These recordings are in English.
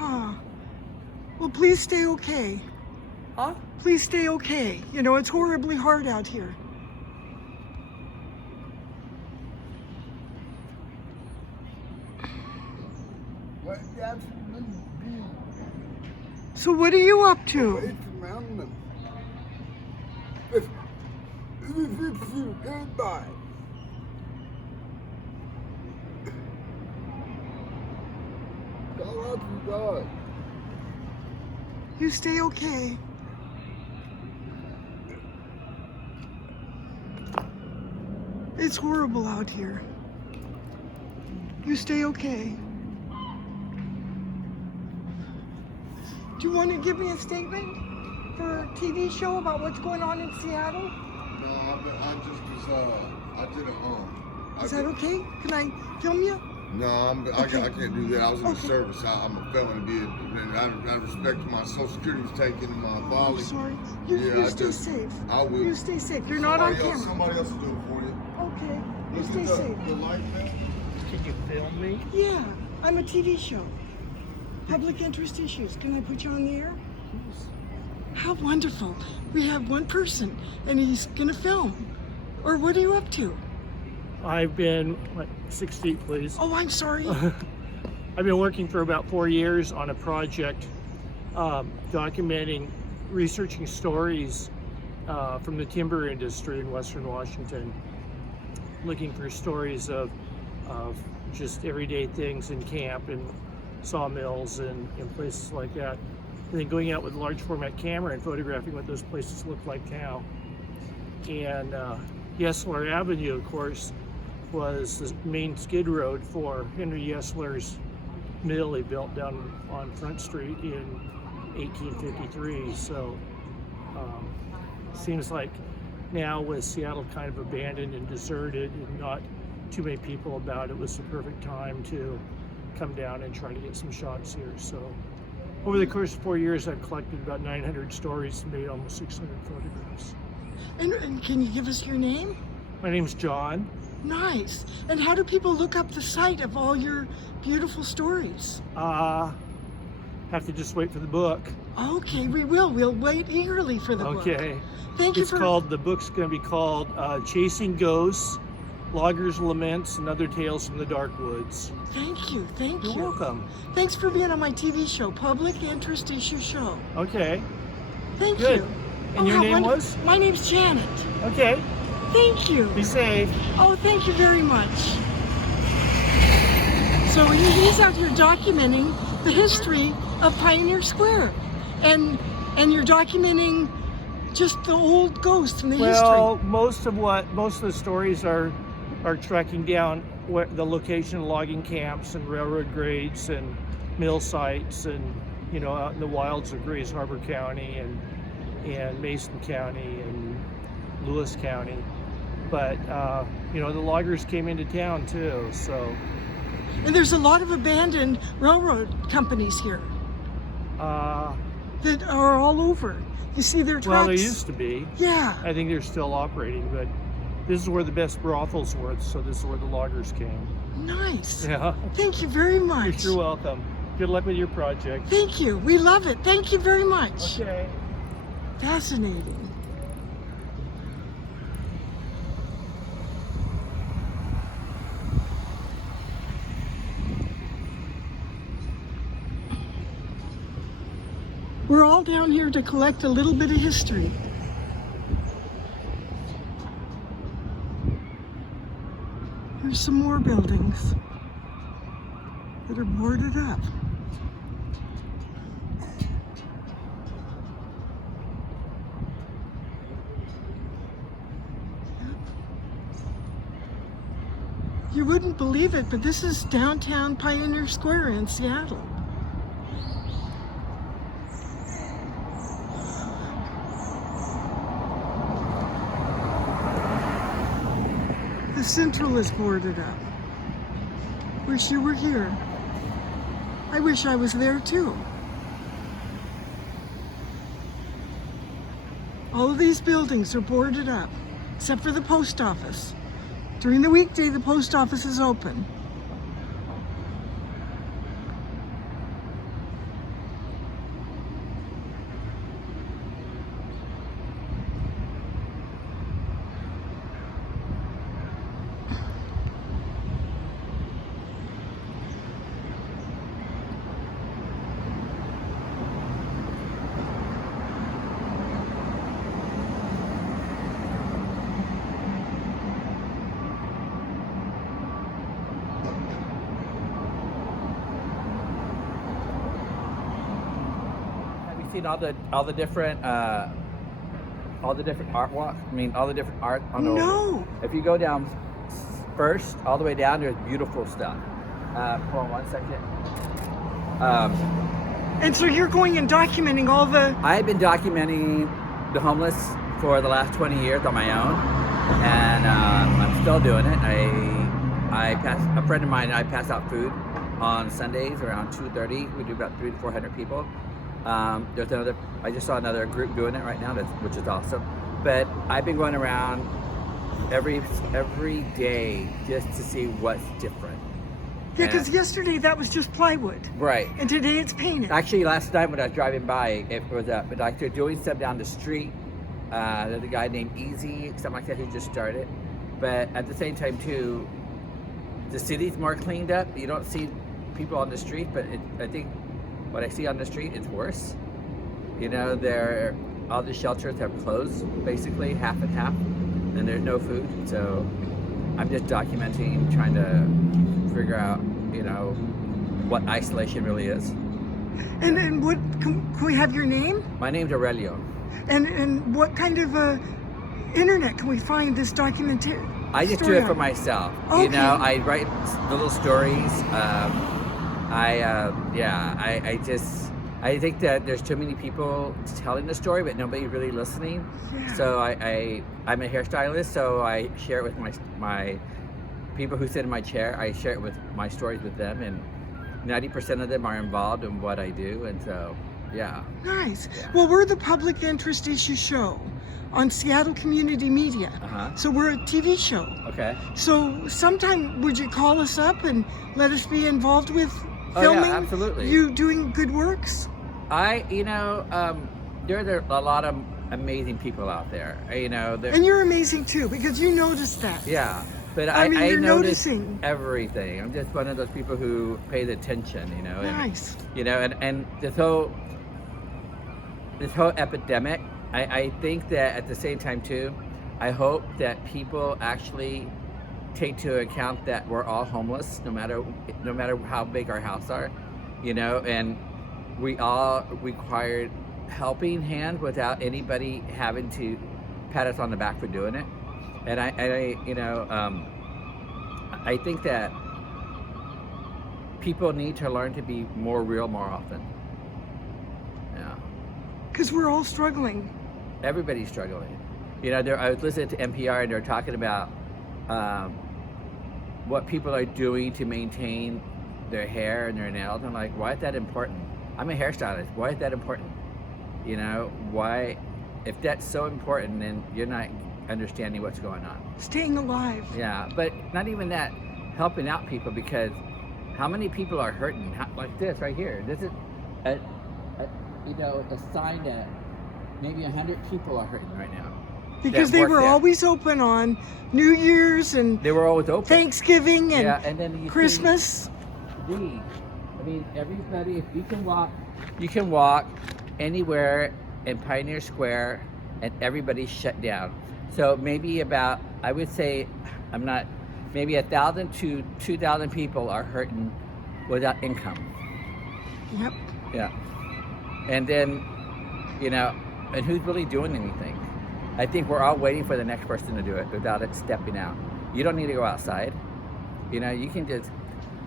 Huh. Well, please stay okay. Huh? Please stay okay. You know, it's horribly hard out here. So what are you up to? It's a mountain. Goodbye. God. You stay okay. It's horrible out here. You stay okay. Do you want to give me a statement for a TV show about what's going on in Seattle? No, I did it. Is that okay? Can I film you? No, I can't do that. I was in the Okay. service. I'm a felon, and I respect my Social Security was taken, my I'm volley. sorry. Yeah, You I stay just- safe. I will. You stay safe. You're not on camera. Somebody else will do it for you. Okay. You Look stay at safe. the light there. Can you film me? Yeah, I'm a TV show. Public interest issues. Can I put you on the air? How wonderful. We have one person and he's gonna film. Or what are you up to? I've been, 6 feet, please. Oh, I'm sorry. I've been working for about 4 years on a project documenting, researching stories from the timber industry in Western Washington, looking for stories of just everyday things in camp and sawmills and places like that. And then going out with a large format camera and photographing what those places look like now. And Yesler Avenue, of course, was the main skid road for Henry Yesler's mill he built down on Front Street in 1853. So seems like now with Seattle kind of abandoned and deserted and not too many people about, it was the perfect time to come down and try to get some shots here. So over the course of 4 years, I've collected about 900 stories and made almost 600 photographs. And can you give us your name? My name's John. Nice. And how do people look up the site of all your beautiful stories? Have to just wait for the book. Okay, we will. We'll wait eagerly for the book. Okay. Thank you It's for... called, the book's going to be called Chasing Ghosts, Loggers' Laments, and Other Tales from the Dark Woods. Thank you. Thank you. You're welcome. Thanks for being on my TV show, Public Interest Issue Show. Okay. Thank Good. you. And your how name wonderful. was? My name's Janet. Okay. Thank you. Be safe. Oh, thank you very much. So he's out here documenting the history of Pioneer Square. And you're documenting just the old ghosts from the Well, history. most of the stories are tracking down the location of logging camps and railroad grades and mill sites and, out in the wilds of Grays Harbor County and Mason County and Lewis County. But, the loggers came into town too, so. And there's a lot of abandoned railroad companies here that are all over. You see their tracks. Well, there used to be. Yeah. I think they're still operating, but this is where the best brothels were, so this is where the loggers came. Nice. Yeah. Thank you very much. You're welcome. Good luck with your project. Thank you. We love it. Thank you very much. Okay. Fascinating. We're all down here to collect a little bit of history. Here's some more buildings that are boarded up. You wouldn't believe it, but this is downtown Pioneer Square in Seattle. The Central is boarded up. Wish you were here. I wish I was there too. All of these buildings are boarded up, except for the post office. During the weekday, the post office is open. seen all the different artwork? I mean, all the different art on the. No. If you go down first, all the way down, there's beautiful stuff. Hold on 1 second. And so you're going and documenting all the. I've been documenting the homeless for the last 20 years on my own, and I'm still doing it. A friend of mine and I pass out food on Sundays around 2:30. We do about 300 to 400 people. There's another. I just saw another group doing it right now, which is awesome. But I've been going around every day just to see what's different. Yeah, because yesterday that was just plywood. Right. And today it's painted. Actually, last night when I was driving by, it was like they're doing stuff down the street. There's a guy named Easy, something like that, who just started. But at the same time, too, the city's more cleaned up. You don't see people on the street, but I think what I see on the street is worse. You know, all the shelters have closed, basically, half and half, and there's no food. So I'm just documenting, trying to figure out, you know, what isolation really is. And what can we have your name? My name's Aurelio. And what kind of internet can we find this documentary? I just do it for myself. Okay. You know, I write little stories. I think that there's too many people telling the story, but nobody really listening. Yeah. So I'm a hairstylist, so I share it with my people who sit in my chair. I share it with my stories with them, and 90% of them are involved in what I do, and so yeah. Nice. Well, we're the Public Interest Issue Show on Seattle Community Media. Uh-huh. So we're a TV show. Okay. So sometime would you call us up and let us be involved with Oh, filming? yeah, absolutely. You doing good works? There's a lot of amazing people out there. You know, And you're amazing too, because you noticed that. yeah. But I mean, you're notice noticing. everything. I'm just one of those people who pays attention, you know. And, Nice. You know, and this whole epidemic, I think that at the same time too, I hope that people actually take to account that we're all homeless, no matter how big our houses are, you know, and we all required helping hand without anybody having to pat us on the back for doing it. And I think that people need to learn to be more real more often. Yeah. Because we're all struggling. Everybody's struggling. You know, I was listening to NPR and they're talking about what people are doing to maintain their hair and their nails. I'm like, why is that important? I'm a hairstylist. Why is that important? You know, why? If that's so important, then you're not understanding what's going on. Staying alive. Yeah, but not even that, helping out people, because how many people are hurting? Like this right here. This is a sign that maybe 100 people are hurting right now. Because they were always open on New Year's and they were always open. Thanksgiving and, yeah, and then Christmas. Everybody, if you can walk anywhere in Pioneer Square, and everybody's shut down. So maybe about, I would say, maybe 1,000 to 2,000 people are hurting without income. Yep. Yeah. And then, you know, and who's really doing anything? I think we're all waiting for the next person to do it without it stepping out. You don't need to go outside. You know, you can just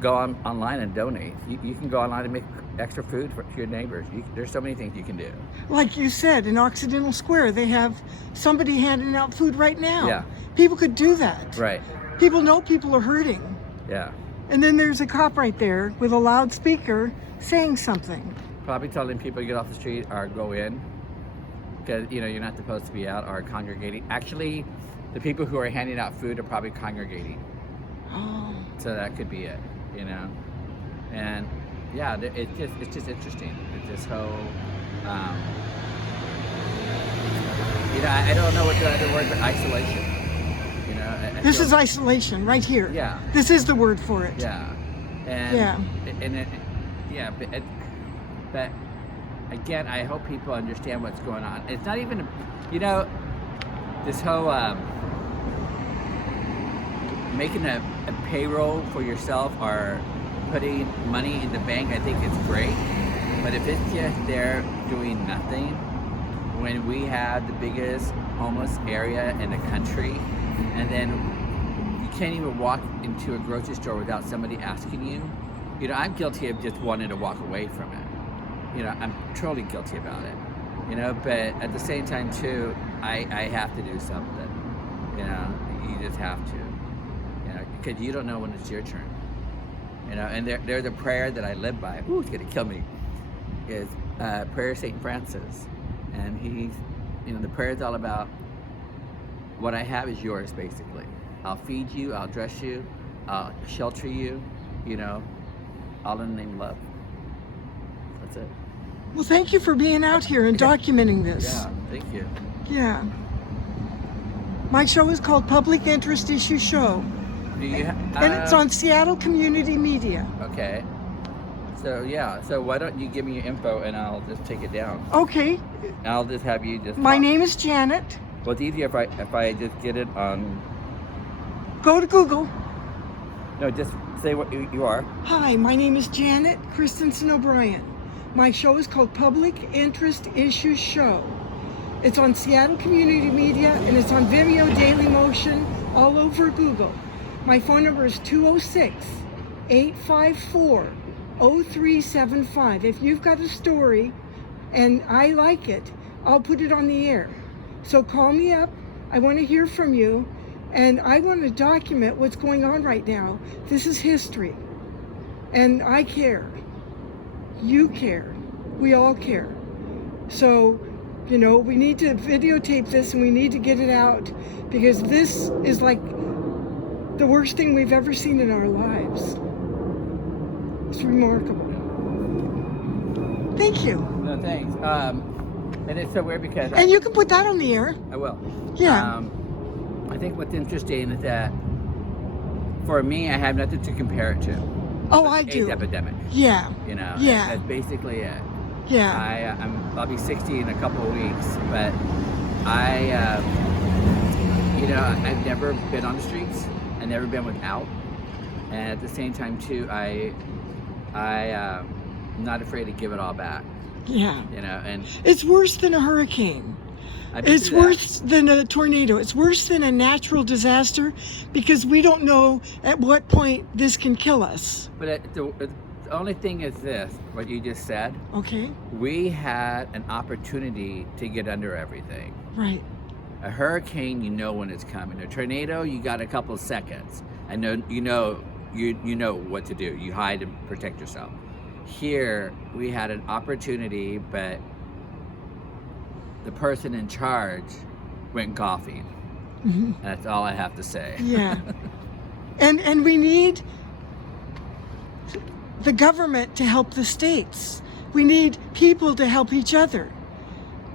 go online and donate. You can go online and make extra food for your neighbors. There's so many things you can do. Like you said, in Occidental Square, they have somebody handing out food right now. Yeah. People could do that. Right. People know people are hurting. Yeah. And then there's a cop right there with a loudspeaker saying something. Probably telling people to get off the street or go in, because, you know, you're not supposed to be out or congregating. Actually, the people who are handing out food are probably congregating. Oh. So that could be it, you know. And yeah, it's just interesting. It's this whole, you know, I don't know what the other word, but isolation. You know. This is isolation right here. Yeah. This is the word for it. Yeah. And yeah. But again, I hope people understand what's going on. It's not even, you know, this whole making a payroll for yourself or putting money in the bank, I think it's great. But if it's just there doing nothing, when we have the biggest homeless area in the country, and then you can't even walk into a grocery store without somebody asking you, you know, I'm guilty of just wanting to walk away from it. You know, I'm totally guilty about it. You know, but at the same time too, I have to do something. You know, you just have to. You know, because you don't know when it's your turn. You know, and there's a prayer that I live by. Ooh, it's gonna kill me. Is prayer of St. Francis, and he's, you know, the prayer is all about what I have is yours, basically. I'll feed you, I'll dress you, I'll shelter you. You know, all in the name of love. That's it. Well, thank you for being out here and documenting this. Yeah, thank you. Yeah. My show is called Public Interest Issue Show, Do you and it's on Seattle Community Media. Okay. So yeah, so why don't you give me your info and I'll just take it down. Okay. And I'll just have you just My talk. name is Janet. Well, it's easier if I just get it on. Go to Google. No, just say what you are. Hi, my name is Janet Christensen Obrien. My show is called Public Interest Issue Show. It's on Seattle Community Media, and it's on Vimeo, Daily Motion, all over Google. My phone number is 206-854-0375. If you've got a story and I like it, I'll put it on the air. So call me up. I want to hear from you, and I want to document what's going on right now. This is history, and I care. You care. We all care. So, you know, we need to videotape this and we need to get it out, because this is like the worst thing we've ever seen in our lives. It's remarkable. Thank you. No, thanks. And it's so weird because And you can put that on the air. I will. Yeah. I think what's interesting is that for me, I have nothing to compare it to. Oh, I AIDS do. epidemic. Yeah. You know. Yeah. That's basically it. Yeah. I'll be 60 in a couple of weeks, but you know, I've never been on the streets. I've never been without, and at the same time too, I'm not afraid to give it all back. Yeah. You know, and It's worse than a hurricane. I've been It's through that. worse than a tornado. It's worse than a natural disaster, because we don't know at what point this can kill us. But the only thing is this: what you just said. Okay? We had an opportunity to get under everything. Right. A hurricane, you know when it's coming. A tornado, you got a couple of seconds, and you know what to do. You hide and protect yourself. Here, we had an opportunity, but the person in charge went golfing. Mhm. That's all I have to say. Yeah. And we need the government to help the states. We need people to help each other.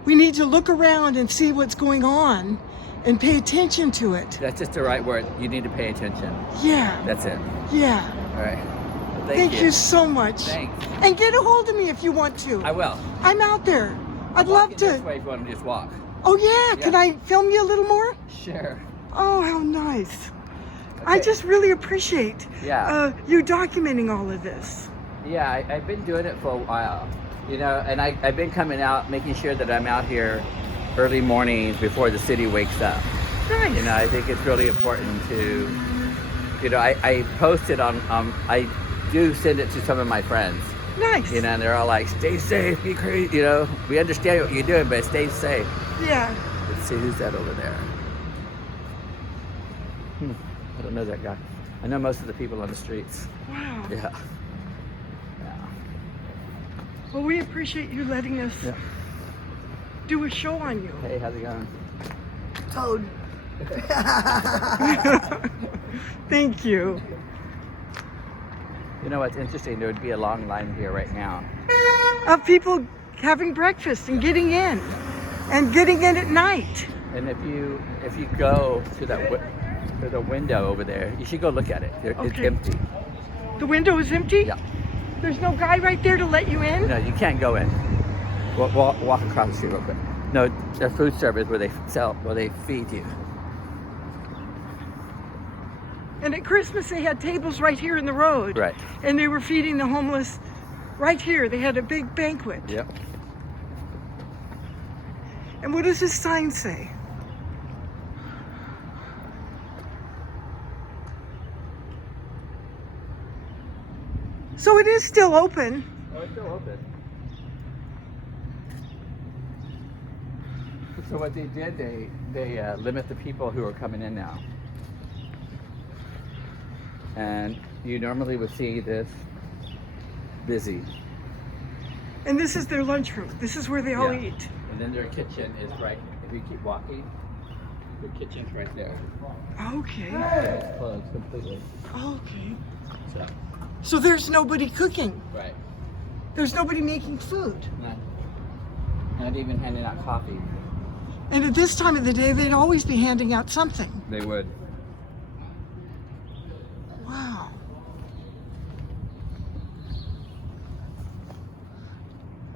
We need to look around and see what's going on and pay attention to it. That's just the right word. You need to pay attention. Yeah. That's it. Yeah. All right. Well, Thank you so much. Thanks. And get a hold of me if you want to. I will. I'm out there. I'd I'm love walking to. This way if you want to just walk. Oh yeah. Could Yeah. I film you a little more? Sure. Oh, how nice. I Okay. just really appreciate Yeah. you documenting all of this. Yeah, I've been doing it for a while, you know, and I've been coming out, making sure that I'm out here early mornings before the city wakes up. Nice. You know, I think it's really important to, you know, I post it on, I do send it to some of my friends, Nice. you know, and they're all like, stay safe, be crazy, you know, we understand what you're doing, but stay safe. Yeah. Let's see, who's that over there? I don't know that guy. I know most of the people on the streets. Wow. Yeah. Well, we appreciate you letting us Yeah. do a show on you. Hey, how's it going? Toad. Thank you. You know what's interesting? There would be a long line here right now. Of people having breakfast and getting in at night. And if you go to that there's a window over there, you should go look at it. It's Okay. empty. The window is empty? Yeah. There's no guy right there to let you in? No, you can't go in. Walk across the street real quick. No, the food service where they feed you. And at Christmas they had tables right here in the road. Right. And they were feeding the homeless Right here, they had a big banquet. Yep. And what does this sign say? So it is still open. Oh, it's still open. So what they did, they limit the people who are coming in now. And you normally would see this busy. And this is their lunchroom. This is where they all Yeah. eat. And then their kitchen is right, if you keep walking, their kitchen's right there. Okay. It's closed completely. Okay. So, So there's nobody cooking. right. There's nobody making food. Not even handing out coffee. And at this time of the day, they'd always be handing out something. They would. Wow.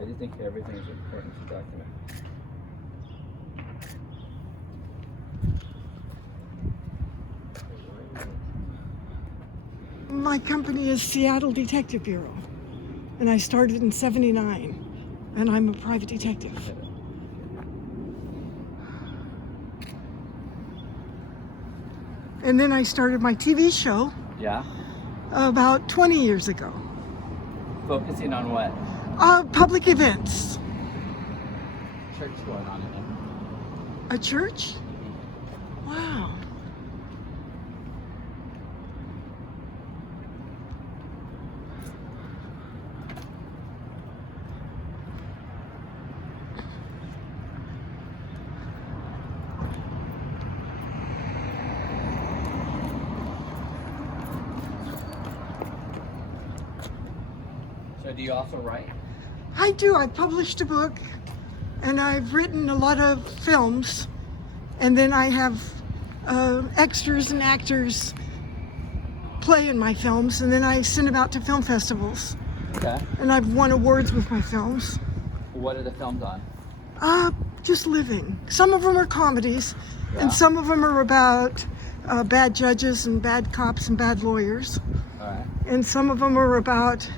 I just think everything's important to document. My company is Seattle Detective Bureau, and I started in '79, and I'm a private detective. And then I started my TV show Yeah? about 20 years ago. Focusing on what? Public events. Church going on in there. A church? Wow. So do you also write? I do. I published a book, and I've written a lot of films, and then I have extras and actors play in my films, and then I send them out to film festivals, Okay. and I've won awards with my films. What are the films on? Just living. Some of them are comedies, Yeah. and some of them are about bad judges and bad cops and bad lawyers, All right. and some of them are about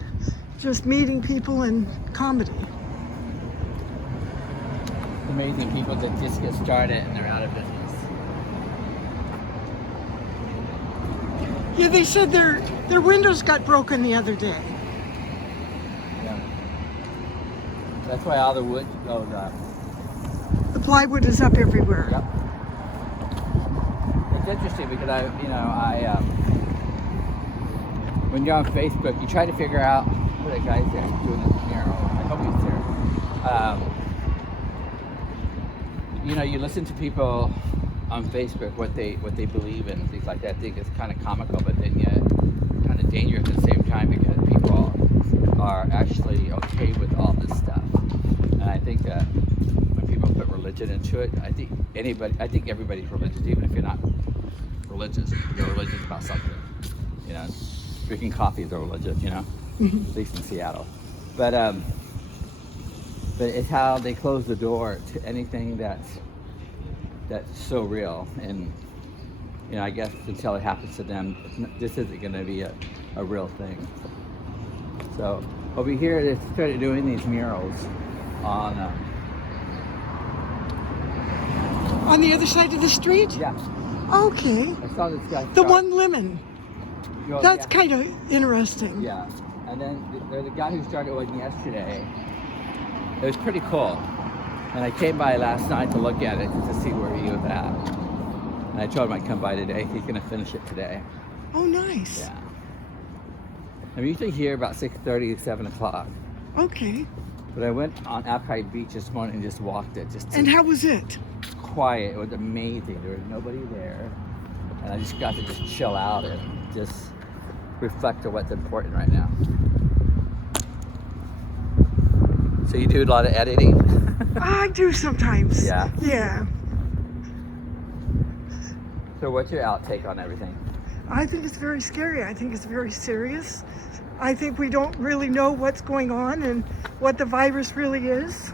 just meeting people and comedy. It's amazing people that just get started and they're out of business. Yeah, they said their windows got broken the other day. Yeah. That's why all the wood goes up. The plywood is up everywhere. Yep. It's interesting because when you're on Facebook, you try to figure out who that guy's there doing this mural. I hope he's there. You listen to people on Facebook what they believe in and things like that. I think it's kind of comical, but then yet kind of dangerous at the same time because people are actually okay with all this stuff. And I think that when people put religion into it, I think everybody's religious, even if you're not religious. You're religious about something. Drinking coffee is a religion, at least in Seattle. But it's how they close the door to anything that's so real. And I guess until it happens to them, this isn't going to be a real thing. So over here, they started doing these murals on the other side of the street? yeah. Okay. I saw this guy. The one lemon. Oh, That's yeah. kind of interesting. Yeah, and then there's a guy who started one yesterday. It was pretty cool. And I came by last night to look at it to see where he was at. And I told him I'd come by today. He's going to finish it today. Oh, nice. Yeah. I'm usually here about 6:30 to 7 o'clock. Okay. But I went on Alki Beach this morning and just walked it. And how was it? Quiet. It was amazing. There was nobody there. And I just got to just chill out and just reflect on what's important right now. So you do a lot of editing? I do sometimes. Yeah. Yeah. So what's your outtake on everything? I think it's very scary. I think it's very serious. I think we don't really know what's going on and what the virus really is.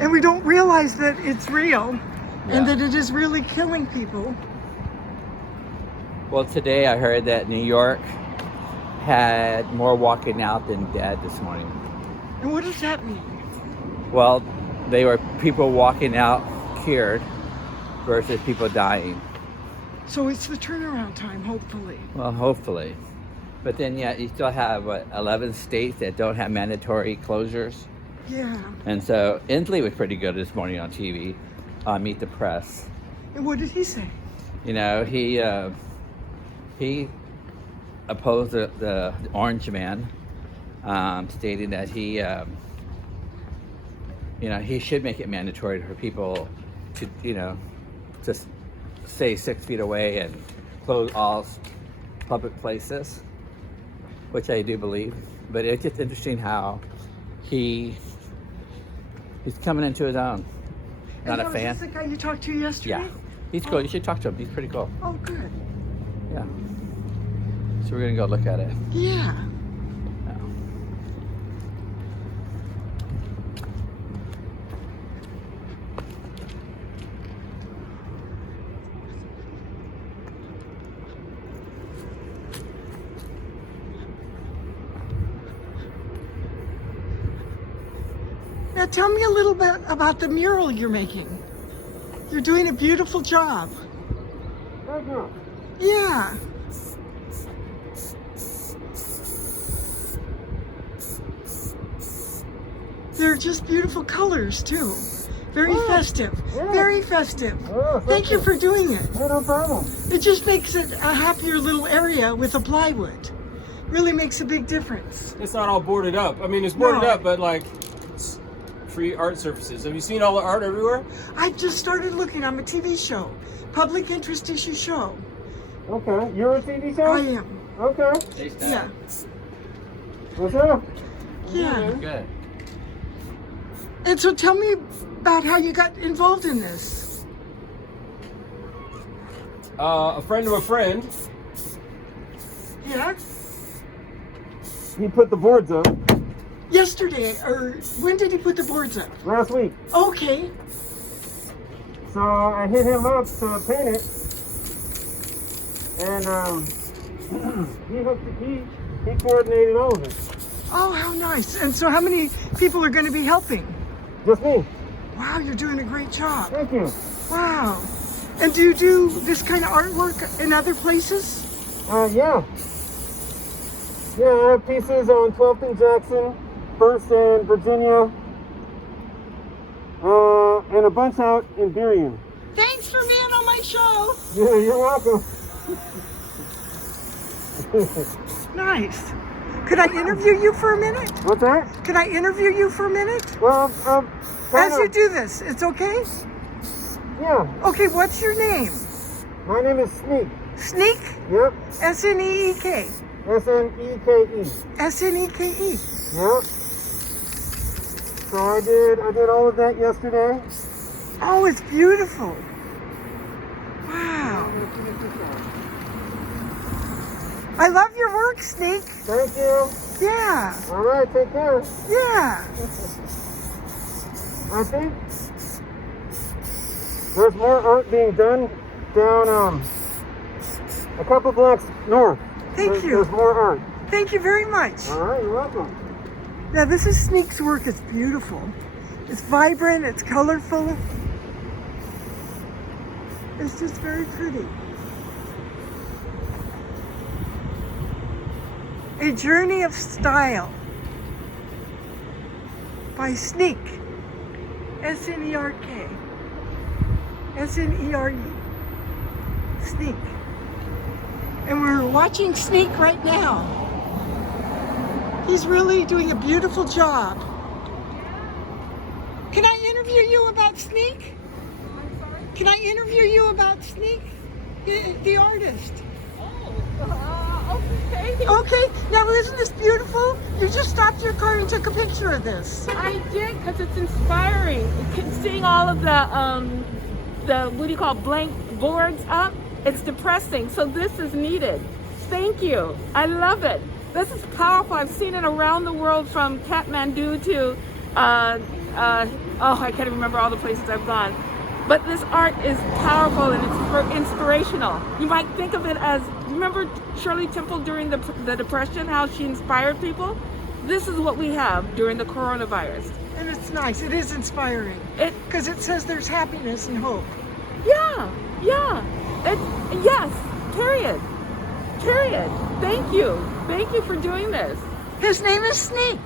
And we don't realize that it's real and that it is really killing people. Well, today I heard that New York had more walking out than dead this morning. And what does that mean? Well, they were people walking out cured versus people dying. So it's the turnaround time, hopefully. Well, hopefully. But then, yeah, you still have, 11 states that don't have mandatory closures. Yeah. And so Inslee was pretty good this morning on TV, on Meet the Press. And what did he say? You know, he opposed the Orange Man, stating that he should make it mandatory for people to, just stay 6 feet away and close all public places, which I do believe. But it's just interesting how he's coming into his own. Not And a that fan. was just the guy you talked to yesterday? Yeah, he's cool. You should talk to him. He's pretty cool. Oh, good. Yeah. So we're gonna go look at it. Yeah. Yeah. Now tell me a little bit about the mural you're making. You're doing a beautiful job. Yeah. They're just beautiful colors too. Very festive. Very festive. Thank you for doing it. No problem. It just makes it a happier little area with the plywood. Really makes a big difference. It's not all boarded up. I mean, it's boarded No. up, but like, it's free art surfaces. Have you seen all the art everywhere? I just started looking. I'm a TV show. Public interest issue show. Okay, you're a TV show? I am. Okay. Yeah. What's up? Yeah. Good. And so tell me about how you got involved in this. A friend of a friend, Yeah? he put the boards up Yesterday, or when did he put the boards up? last week. Okay. So I hit him up to paint it. And he coordinated all of it. Oh, how nice. And so how many people are going to be helping? Just me. Wow, you're doing a great job. Thank you. Wow. And do you do this kind of artwork in other places? Yeah. Yeah, I have pieces on 12th and Jackson, 1st and Virginia, and a bunch out in Burien. Thanks for being on my show. Yeah, you're welcome. Nice. Could I interview you for a minute? What's that? Could I interview you for a minute? Well, As you do this, it's okay? Yeah, Okay, what's your name? my name is Sneak. Sneak? Yep, S-N-E-E-K. S-N-E-K-E. S-N-E-K-E. Yep. So I did all of that yesterday. Oh, it's beautiful. Wow. I love your work, Sneak. Thank you. Yeah. All right, take care. Yeah. I think there's more art being done down a couple blocks north. Thank you. There's more art. Thank you very much. All right, you're welcome. Now, this is Sneak's work. It's beautiful. It's vibrant. It's colorful. It's just very pretty. A Journey of Style by Sneak. S-N-E-R-K. S-N-E-R-E. Sneak. And we're watching Sneak right now. He's really doing a beautiful job. Can I interview you about Sneak? Can I interview you about Sneak, the artist? Okay. Okay, now isn't this beautiful? You just stopped your car and took a picture of this. I did because it's inspiring. Seeing all of the what do you call blank boards up, it's depressing. So this is needed. Thank you. I love it. This is powerful. I've seen it around the world from Kathmandu to I can't remember all the places I've gone. But this art is powerful and it's inspirational. You might think of it as, remember Shirley Temple during the Depression, how she inspired people? This is what we have during the coronavirus. And it's nice. It is inspiring. Because it says there's happiness and hope. Yeah. Yes, period. Thank you for doing this. His name is Sneak.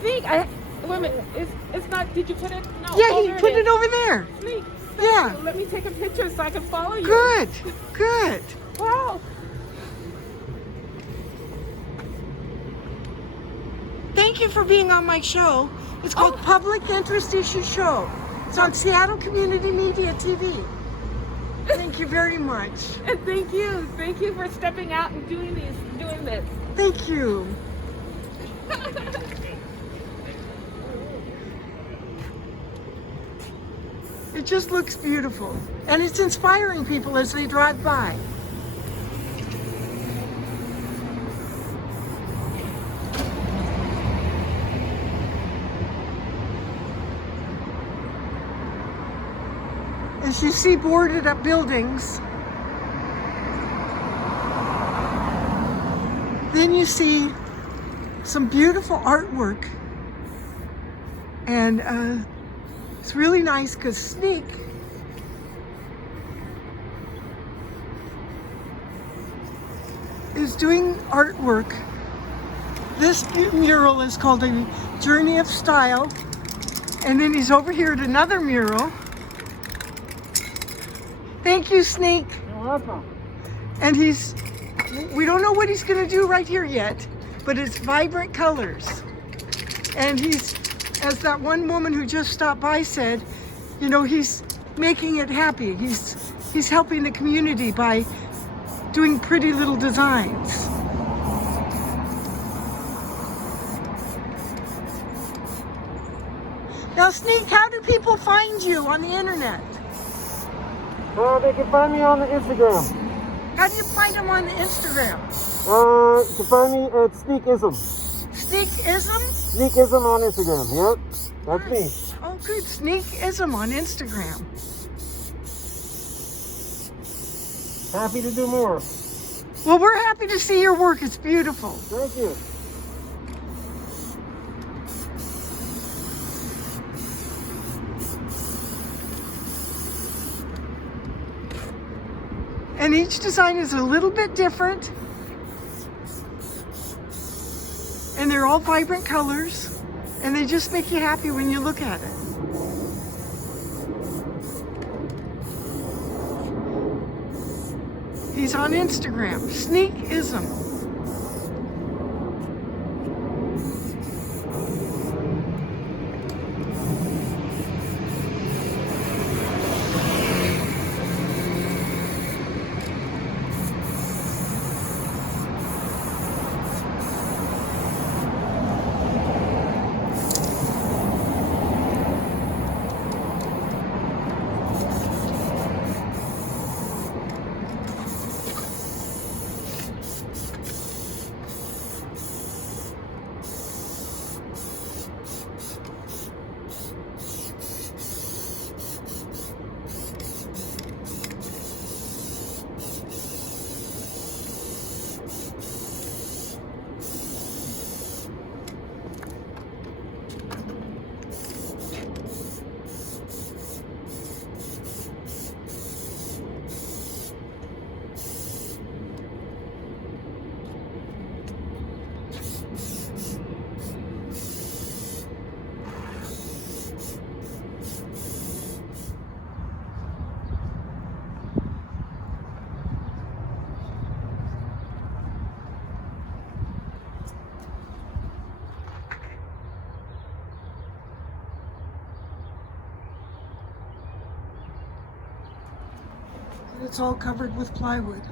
Sneak, wait a minute, it's not, did you put it? No. Yeah, oh, he there put is. it over there. Sneak. Yeah. Let me take a picture so I can follow you. Good. Wow. Thank you for being on my show. It's called Public Interest Issue Show. It's on Seattle Community Media TV. Thank you very much. And thank you for stepping out and doing this. Thank you. It just looks beautiful. And it's inspiring people as they drive by. As you see boarded up buildings, then you see some beautiful artwork. And it's really nice because Sneak is doing artwork. This mural is called A Journey of Style. And then he's over here at another mural. Thank you, Sneak. You're welcome. And we don't know what he's gonna do right here yet, but it's vibrant colors. And he's, as that one woman who just stopped by said, you know, he's making it happy. He's helping the community by doing pretty little designs. Now, Sneak, how do people find you on the internet? They can find me on the Instagram. How do you find them on the Instagram? You can find me at Sneakism. Sneakism? Sneakism on Instagram. Yep, that's me. Oh, good. Sneakism on Instagram. Happy to do more. Well, we're happy to see your work. It's beautiful. Thank you. And each design is a little bit different. And they're all vibrant colors. And they just make you happy when you look at it. He's on Instagram, Sneakism. It's all covered with plywood.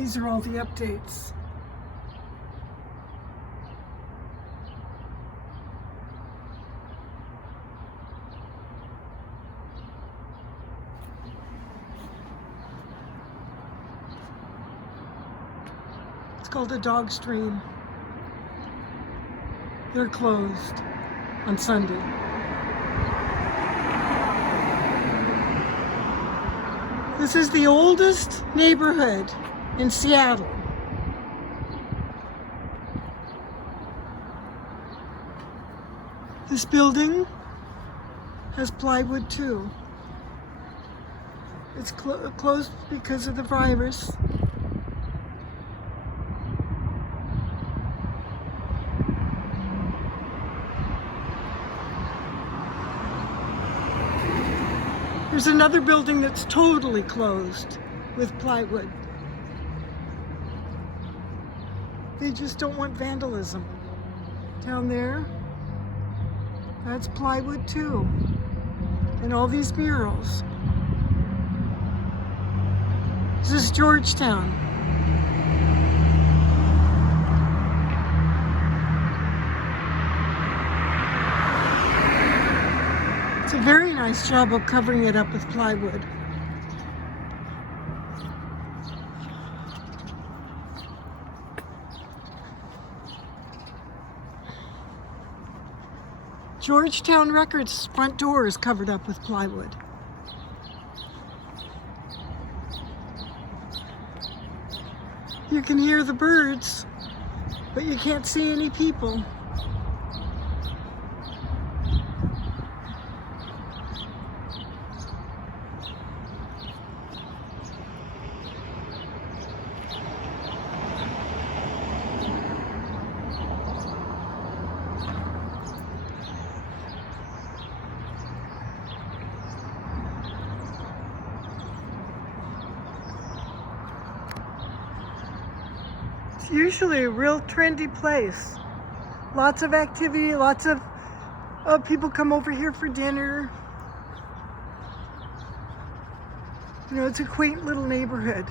These are all the updates. It's called a dog stream. They're closed on Sunday. This is the oldest neighborhood in Seattle. This building has plywood too. It's closed because of the virus. There's another building that's totally closed with plywood. They just don't want vandalism. Down there, that's plywood too. And all these murals. This is Georgetown. It's a very nice job of covering it up with plywood. Georgetown Records' front door is covered up with plywood. You can hear the birds, but you can't see any people. It's usually a real trendy place. Lots of activity, lots of people come over here for dinner. You know, it's a quaint little neighborhood.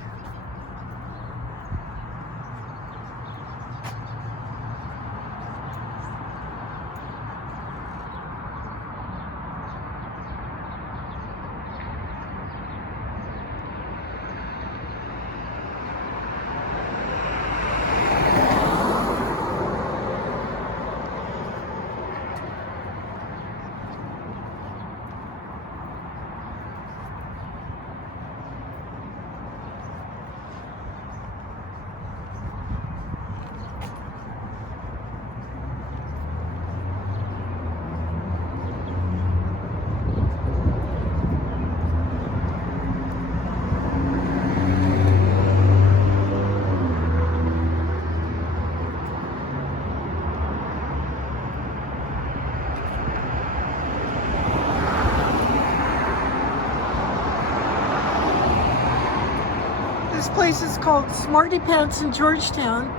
This place is called Smarty Pants in Georgetown,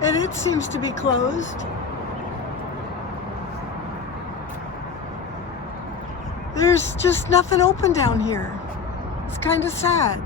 and it seems to be closed. There's just nothing open down here. It's kind of sad.